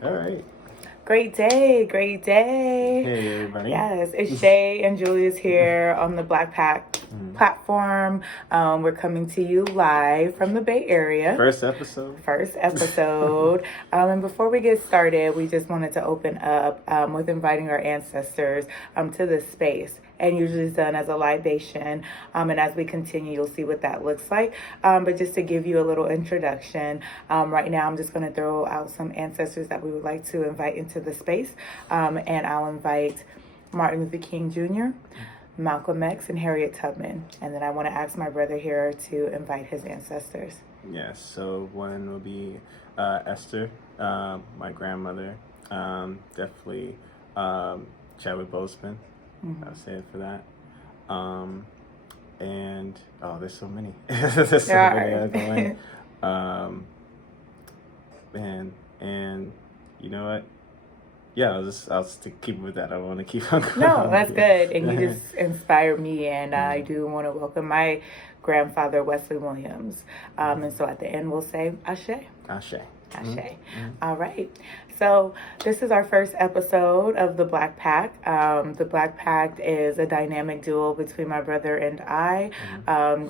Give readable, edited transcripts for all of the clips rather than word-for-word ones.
All right. Great day, great day. Hey, everybody. Yes, it's Shay and Julius here on the Black Pack platform. We're coming to you live from the Bay Area. First episode. First episode. And before we get started, we just wanted to open up with inviting our ancestors to this space. And usually it's done as a libation. And as we continue, you'll see what that looks like. But just to give you a little introduction, right now I'm just going to throw out some ancestors that we would like to invite into the space. And I'll invite Martin Luther King Jr., Malcolm X, and Harriet Tubman. And then I want to ask my brother here to invite his ancestors. Yes, so one will be Esther, my grandmother. Definitely Chadwick Boseman. I'll say it for that. And there's so many. There's so many going. And you know what? Yeah, I'll keep with that. I want to keep on going. No, that's good. And you just inspire me. And I do want to welcome my grandfather, Wesley Williams. And so at the end, we'll say Ashe. Ashe. Ashe. All right. So this is our first episode of the Black Pact. The Black Pact is a dynamic duo between my brother and I,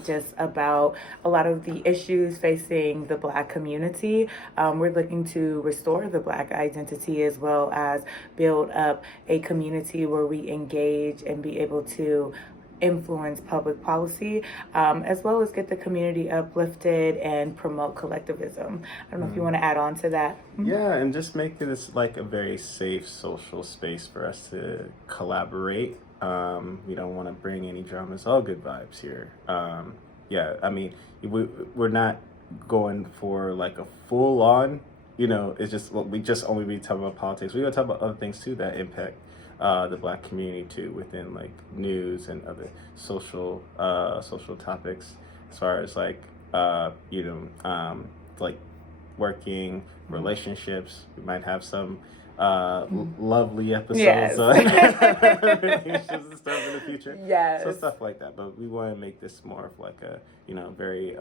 just about a lot of the issues facing the Black community. We're looking to restore the Black identity as well as build up a community where we engage and be able to influence public policy, as well as get the community uplifted and promote collectivism. I don't know if you want to add on to that. Yeah, and just make this like a very safe social space for us to collaborate. We don't want to bring any drama. It's all good vibes here. Yeah, I mean, we're not going for like a full on, it's just, we just only be talking about politics. We're going to talk about other things too that impact the Black community too, within like news and other social topics, as far as like like working relationships. We might have some lovely episodes on relationships and stuff in the future. Yes. So stuff like that. But we want to make this more of like a very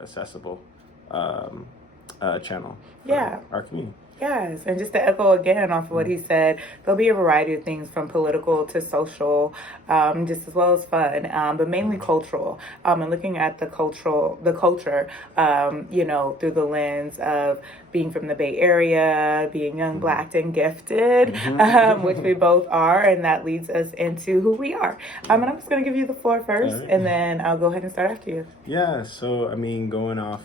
accessible channel for our community. Yes, and just to echo again off of what he said, there'll be a variety of things from political to social, just as well as fun, but mainly cultural. And looking at the culture, through the lens of being from the Bay Area, being young, Black, and gifted, which we both are, and that leads us into who we are. And I'm just going to give you the floor first, and then I'll go ahead and start after you. Yeah, so I mean, going off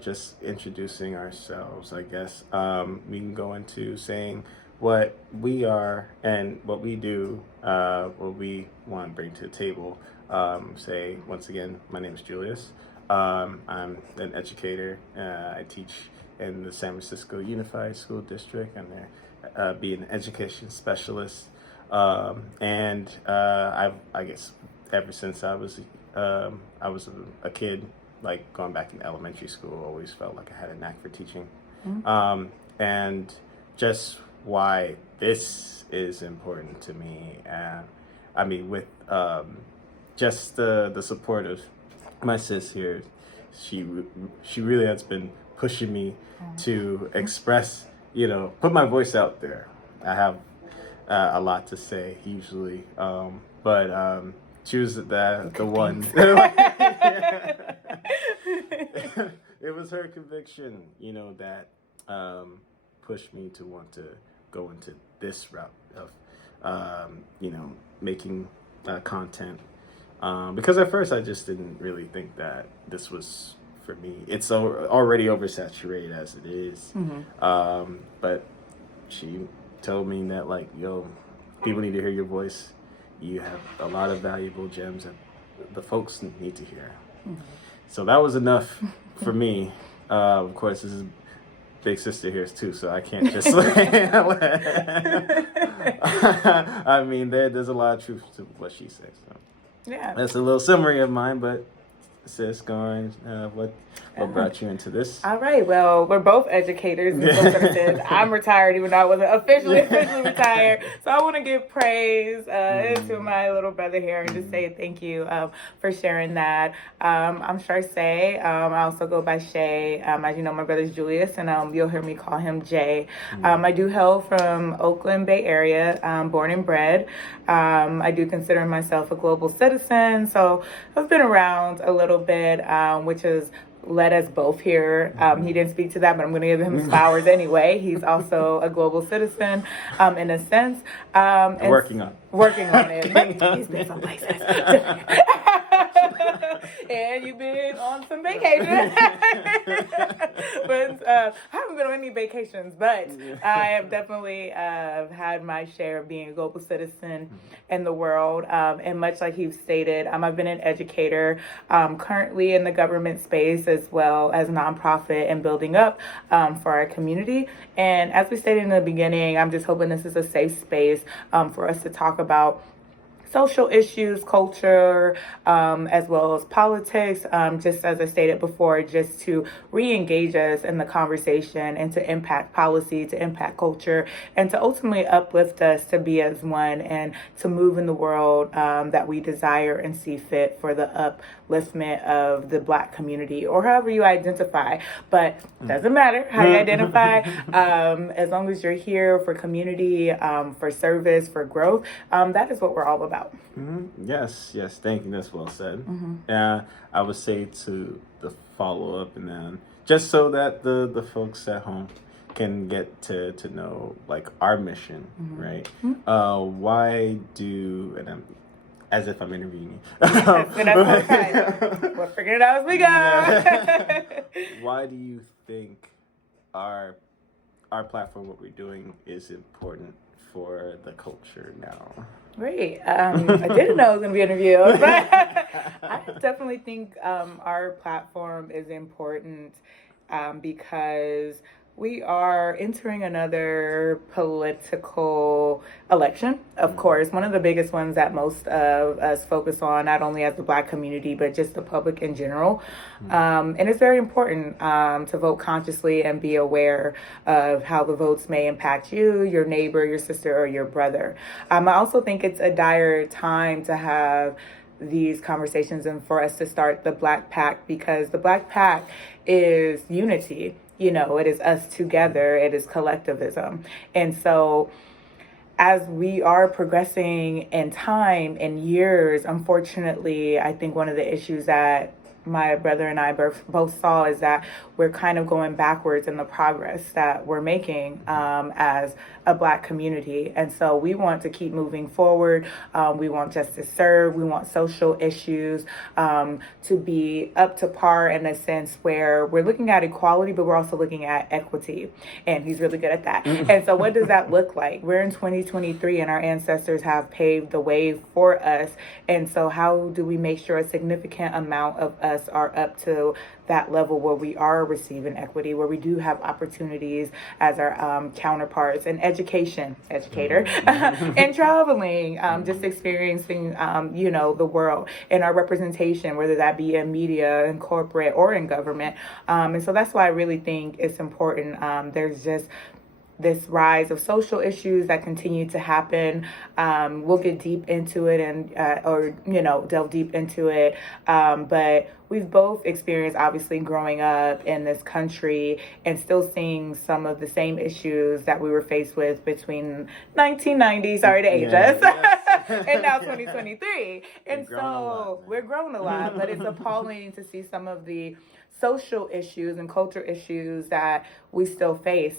just introducing ourselves, I guess. We can go into saying what we are and what we do, what we want to bring to the table. Say, once again, my name is Julius. I'm an educator. I teach in the San Francisco Unified School District. I'm there, be an education specialist. And I guess ever since I was a kid, like going back in elementary school, I always felt like I had a knack for teaching. And just why this is important to me. I mean, with just the support of my sis here, she really has been pushing me to express, put my voice out there. I have a lot to say usually, but she was the one. It was her conviction, that pushed me to want to go into this route of, making content. Because at first I just didn't really think that this was for me. It's already oversaturated as it is. But she told me that, like, people need to hear your voice. You have a lot of valuable gems that the folks need to hear. So that was enough for me. Of course, this is big sister here too, so I can't just I mean, there's a lot of truth to what she says. So. Yeah. That's a little summary of mine, but sis, going? What brought you into this? All right. Well, we're both educators and social services. I'm retired, even though I wasn't officially retired. So I want to give praise to my little brother here and just say thank you for sharing that. I'm Sharcey. I also go by Shay. As you know, my brother's Julius, and you'll hear me call him Jay. I do hail from Oakland, Bay Area, born and bred. I do consider myself a global citizen, so I've been around a little bit, which has led us both here. He didn't speak to that, but I'm going to give him his flowers anyway. He's also a global citizen, in a sense. And working on it. But he's been some places. And you've been on some vacations. But I haven't been on any vacations, but I have definitely had my share of being a global citizen in the world. And much like he stated, I've been an educator, currently in the government space as well as nonprofit and building up for our community. And as we stated in the beginning, I'm just hoping this is a safe space for us to talk about social issues, culture, as well as politics, just as I stated before, just to re-engage us in the conversation and to impact policy, to impact culture, and to ultimately uplift us to be as one and to move in the world that we desire and see fit for the upliftment of the Black community, or however you identify. But it doesn't matter how you identify, as long as you're here for community, for service, for growth, that is what we're all about. Yes, thank you. That's well said. I would say to the follow up, and then just so that the folks at home can get to know like our mission, right? Why do, and I'm as if I'm interviewing you. We're figuring it out as we go. Why do you think our platform, what we're doing, is important for the culture now? Great. I didn't know I was going to be interviewed, but I definitely think our platform is important because we are entering another political election, of course, one of the biggest ones that most of us focus on, not only as the Black community, but just the public in general. And it's very important to vote consciously and be aware of how the votes may impact you, your neighbor, your sister, or your brother. I also think it's a dire time to have these conversations and for us to start the Black Pact, because the Black Pact is unity. You know, it is us together. It is collectivism. And so as we are progressing in time and years, unfortunately, I think one of the issues that my brother and I both saw is that we're kind of going backwards in the progress that we're making as a Black community. And so we want to keep moving forward. We want justice served. We want social issues to be up to par in a sense where we're looking at equality, but we're also looking at equity. And he's really good at that. And so what does that look like? We're in 2023 and our ancestors have paved the way for us. And so how do we make sure a significant amount of us are up to that level where we are receiving equity, where we do have opportunities as our counterparts in educator, and traveling, just experiencing, the world and our representation, whether that be in media, in corporate, or in government. And so that's why I really think it's important. There's just this rise of social issues that continue to happen. We'll get deep into it and delve deep into it. But we've both experienced, obviously, growing up in this country and still seeing some of the same issues that we were faced with between 1990, sorry to age us, and now 2023. And so we're growing a lot, but it's appalling to see some of the social issues and culture issues that we still face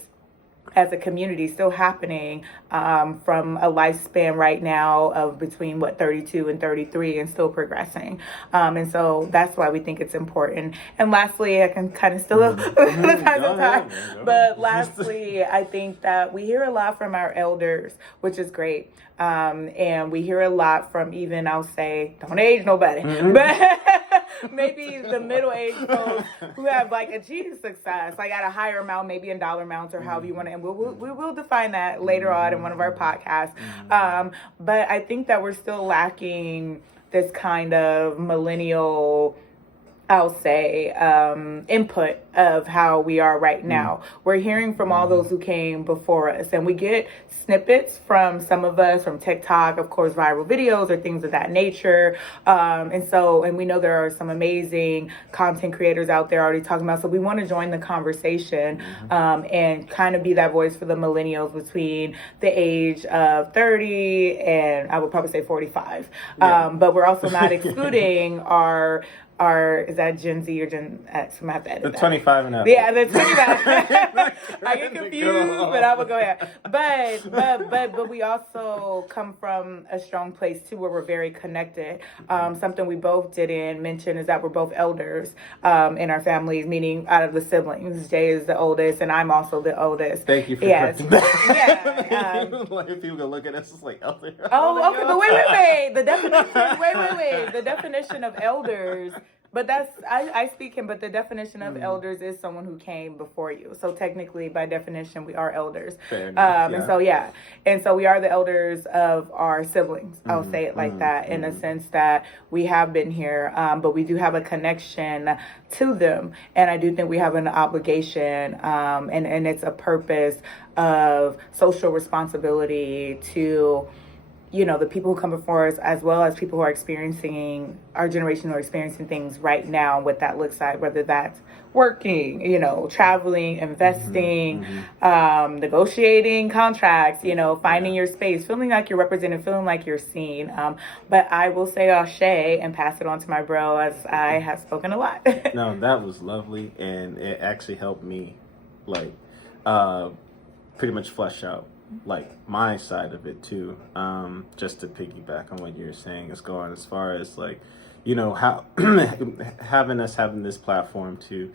as a community still happening from a lifespan right now of between 32 and 33 and still progressing. And so that's why we think it's important. And lastly, I can kind of still time. But lastly, I think that we hear a lot from our elders, which is great. And we hear a lot from even, I'll say, don't age nobody, but maybe the middle-aged folks who have like achieved success, like at a higher amount, maybe in dollar amounts or however you want to, and we will define that later on in one of our podcasts. But I think that we're still lacking this kind of millennial I'll say, input of how we are right now. We're hearing from all those who came before us, and we get snippets from some of us from TikTok, of course, viral videos or things of that nature. And we know there are some amazing content creators out there already talking about. So we want to join the conversation, and kind of be that voice for the millennials between the age of 30 and I would probably say 45. Yeah. But we're also not excluding our is that Gen Z or Gen X? I'm gonna have to edit The that. 25 and up. Yeah, the 25. I get confused, but I will go ahead. But we also come from a strong place too, where we're very connected. Something we both didn't mention is that we're both elders in our families, meaning out of the siblings. Jay is the oldest, and I'm also the oldest. Thank you for correcting that. Yeah. Like people can look at us, it's like elder. Oh, okay, but wait. The definition. Wait. The definition of elders. But that's I speak him. But the definition of elders is someone who came before you. So technically, by definition, we are elders. Fair enough, And so we are the elders of our siblings. I'll say it like that, in a sense that we have been here, but we do have a connection to them, and I do think we have an obligation, and it's a purpose of social responsibility to, the people who come before us, as well as people who are experiencing, our generation who are experiencing things right now, what that looks like, whether that's working, traveling, investing, negotiating contracts, finding your space, feeling like you're represented, feeling like you're seen. But I will say Ashe and pass it on to my bro, as I have spoken a lot. No, that was lovely, and it actually helped me, pretty much flesh out my side of it too. Just to piggyback on what you're saying is going as far as how having this platform to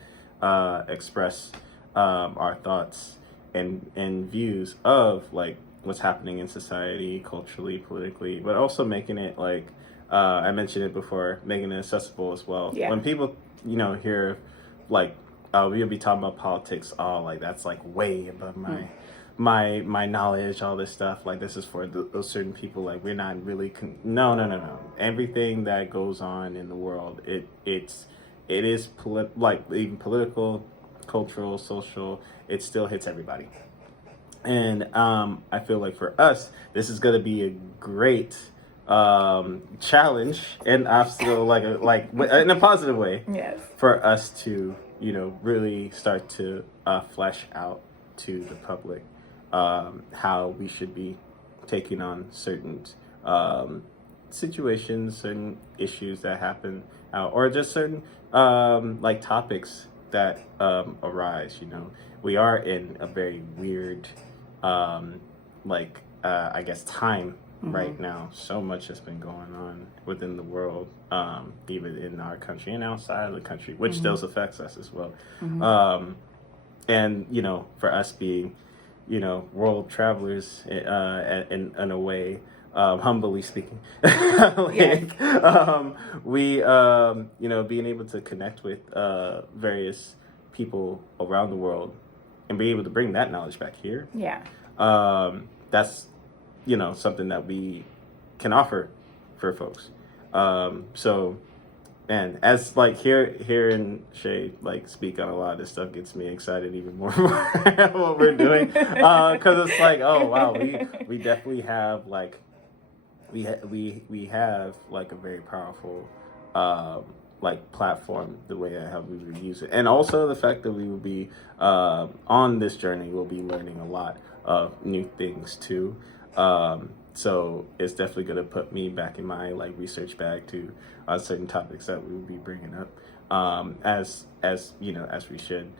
express our thoughts and views of what's happening in society, culturally, politically, but also making it I mentioned it before, making it accessible as well. Yeah. When people hear we'll be talking about politics, that's way above my knowledge, all this stuff, this is for those certain people, we're not really no, everything that goes on in the world, it is even political, cultural, social, it still hits everybody. And I feel like for us, this is going to be a great challenge and obstacle, in a positive way. Yes. For us to really start to flesh out to the public how we should be taking on certain situations, certain issues that happen, or just certain topics that arise. We are in a very weird I guess time right now. So much has been going on within the world, even in our country and outside of the country, which still affects us as well. And for us being world travelers, in a way, humbly speaking, we being able to connect with various people around the world and be able to bring that knowledge back here. That's something that we can offer for folks. So, and as hearing Shay speak on a lot of this stuff gets me excited even more what we're doing, because it's oh wow, we definitely have we have a very powerful platform, the way how we would use it, and also the fact that we will be on this journey, we'll be learning a lot of new things too. So it's definitely going to put me back in my research bag to certain topics that we will be bringing up, as we should,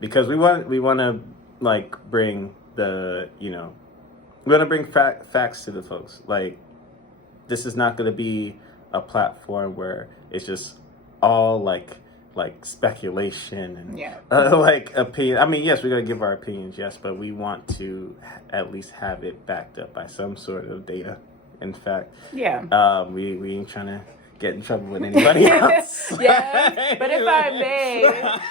because we want to bring the we want to bring facts to the folks. This is not going to be a platform where it's just all speculation and opinion. I mean, yes, we're gonna give our opinions, yes, but we want to at least have it backed up by some sort of data. In fact, we ain't trying to get in trouble with anybody else. Yes, but if I may,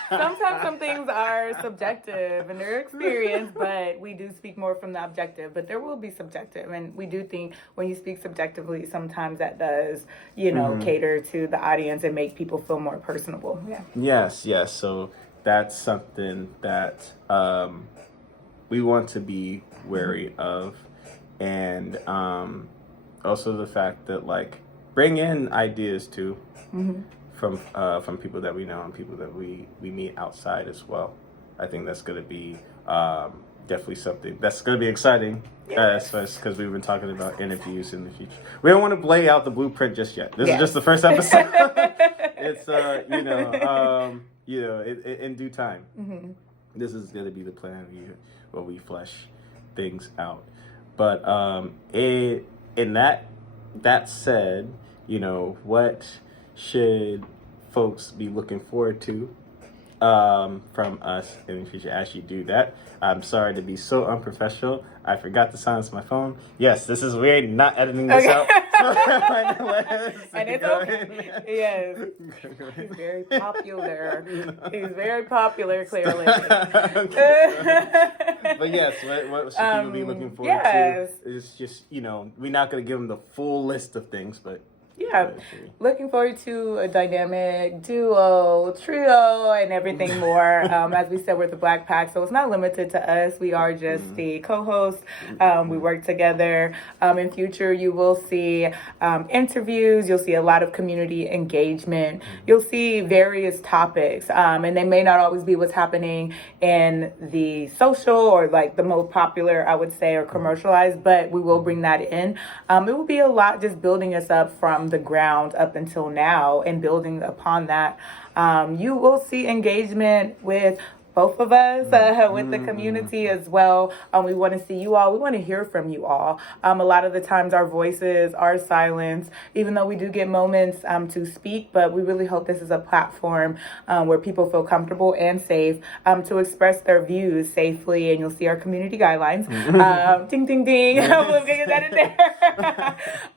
sometimes some things are subjective and they're experienced, but we do speak more from the objective. But there will be subjective, and we do think when you speak subjectively, sometimes that does, cater to the audience and make people feel more personable. Yeah. Yes. So that's something that we want to be wary of, and also the fact that like bring in ideas too from people that we know and people that we meet outside as well. I think that's going to be definitely something that's going to be exciting, because we've been talking about interviews in the future. We don't want to lay out the blueprint just yet. This is just the first episode. It's in due time. This is going to be the plan where we flesh things out. But in that said, what should folks be looking forward to from us in the future as you do that? I'm sorry to be so unprofessional. I forgot to silence my phone. Yes, this is weird. Not editing this out. And it's okay. Yes. He's very popular. He's very popular, clearly. But yes, what should people be looking forward to? It's just, we're not going to give them the full list of things, but yeah, looking forward to a dynamic duo, trio, and everything more. As we said, we're the Black Pack, so it's not limited to us. We are just the co-hosts. We work together. In future, you will see interviews. You'll see a lot of community engagement. You'll see various topics, and they may not always be what's happening in the social or like the most popular, I would say, or commercialized, but we will bring that in. It will be a lot just building us up from the ground up until now and building upon that. You will see engagement with both of us, with the community as well. We want to see you all. We want to hear from you all. A lot of the times our voices are silenced, even though we do get moments to speak, but we really hope this is a platform where people feel comfortable and safe to express their views safely. And you'll see our community guidelines. Ding, ding, ding. We'll get that in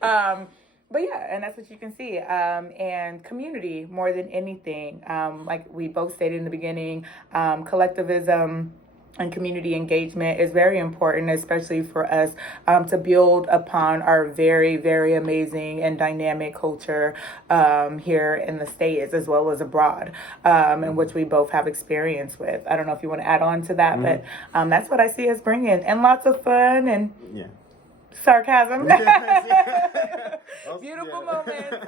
there. But yeah, and that's what you can see. And community more than anything. Like we both stated in the beginning, collectivism and community engagement is very important, especially for us to build upon our very, very amazing and dynamic culture here in the States as well as abroad, in which we both have experience with. I don't know if you want to add on to that, but that's what I see us bringing. And lots of fun and sarcasm. Beautiful moments,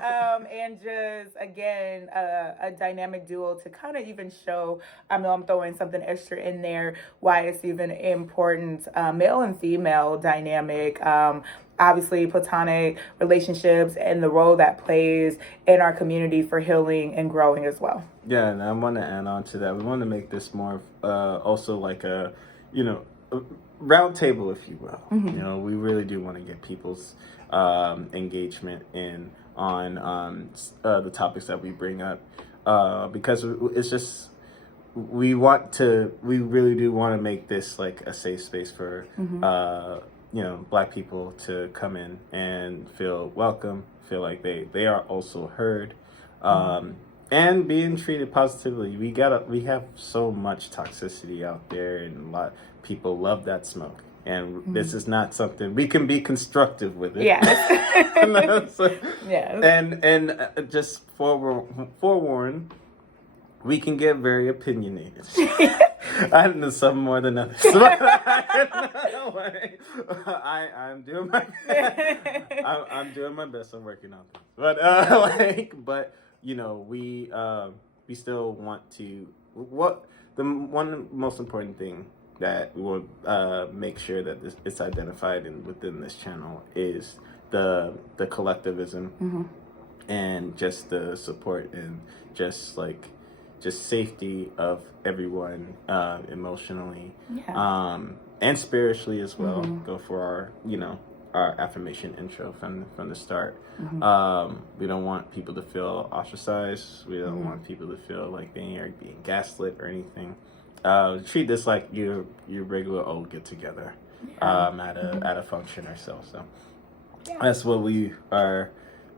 and just again a dynamic duo to kind of even show. I know I'm throwing something extra in there. Why it's even important, male and female dynamic. Obviously, platonic relationships and the role that plays in our community for healing and growing as well. Yeah, and I want to add on to that. We want to make this more also like a round table, if you will. We really do want to get people's engagement in on the topics that we bring up, because it's just we really do want to make this like a safe space for Black people to come in and feel welcome, feel like they are also heard, and being treated positively. We have so much toxicity out there, and a lot of people love that smoke. And this is not something we can be constructive with it. Yes. Yes. And just forewarn, we can get very opinionated. I know some more than others. I'm doing my I'm doing my best. I'm working on things. But we still want to. What the one most important thing that we will make sure that it's identified within this channel is the collectivism and just the support and just safety of everyone emotionally and spiritually as well. Go for our affirmation intro from the start. We don't want people to feel ostracized. We don't want people to feel like they are being gaslit or anything. Treat this like your regular old get together at a function or so. So that's what we are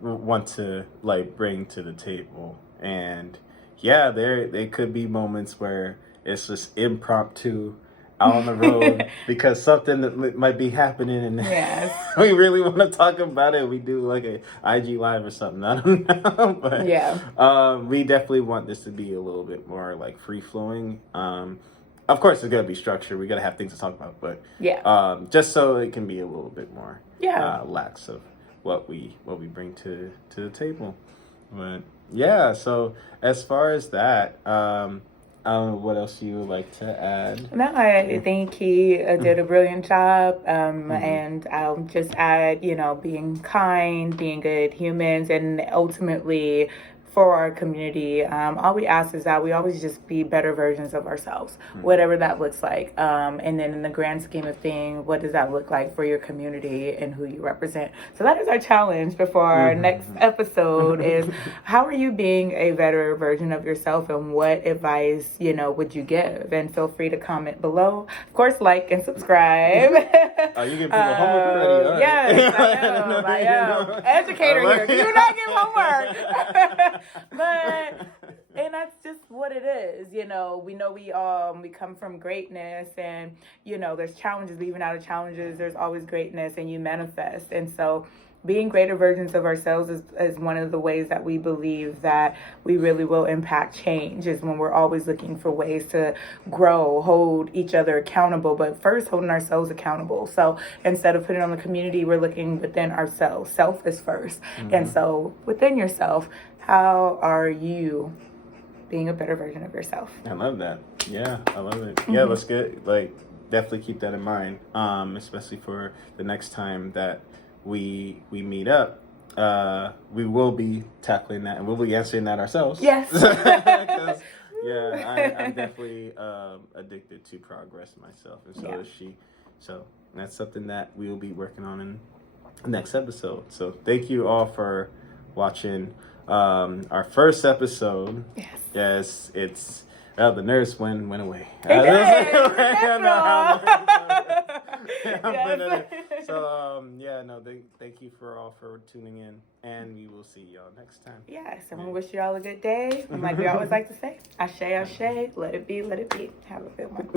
want to like bring to the table. And yeah, they could be moments where it's just impromptu out on the road because something that might be happening and Yes. we really want to talk about it. We do like a IG live or something. I don't know, but Yeah. we definitely want this to be a little bit more like free flowing. Of course, it's gonna be structured. We gotta have things to talk about, but Yeah. just so it can be a little bit more Yeah. lax of what we bring to the table. But yeah, so as far as that, I don't know what else you would like to add. No, I think he did a brilliant job. And I'll just add, being kind, being good humans, and ultimately for our community, all we ask is that we always just be better versions of ourselves, whatever that looks like. And then in the grand scheme of things, what does that look like for your community and who you represent? So that is our challenge before our next episode is how are you being a better version of yourself and what advice, would you give? And feel free to comment below. Of course, like and subscribe. Oh, you give people homework already? All right. Yes, I am. Educator here. Do you not give homework? And that's just what it is. We know we come from greatness, and there's challenges, but even out of challenges there's always greatness, and you manifest. And so being greater versions of ourselves is one of the ways that we believe that we really will impact change, is when we're always looking for ways to grow, hold each other accountable, but first holding ourselves accountable. So instead of putting on the community, we're looking within ourselves. Self is first. And so within yourself, how are you being a better version of yourself? I love that. Yeah, I love it. Yeah, let's definitely keep that in mind, especially for the next time that we meet up. We will be tackling that, and we'll be answering that ourselves. Yes. I'm definitely addicted to progress myself, and so is she. So that's something that we will be working on in the next episode. So thank you all for watching our first episode. Yes, it's the nurse went away. Thank you for all for tuning in, and we will see y'all next time. Yes, and we wish y'all a good day. And like we always like to say, ashe, ashe, let it be, let it be. Have a good one.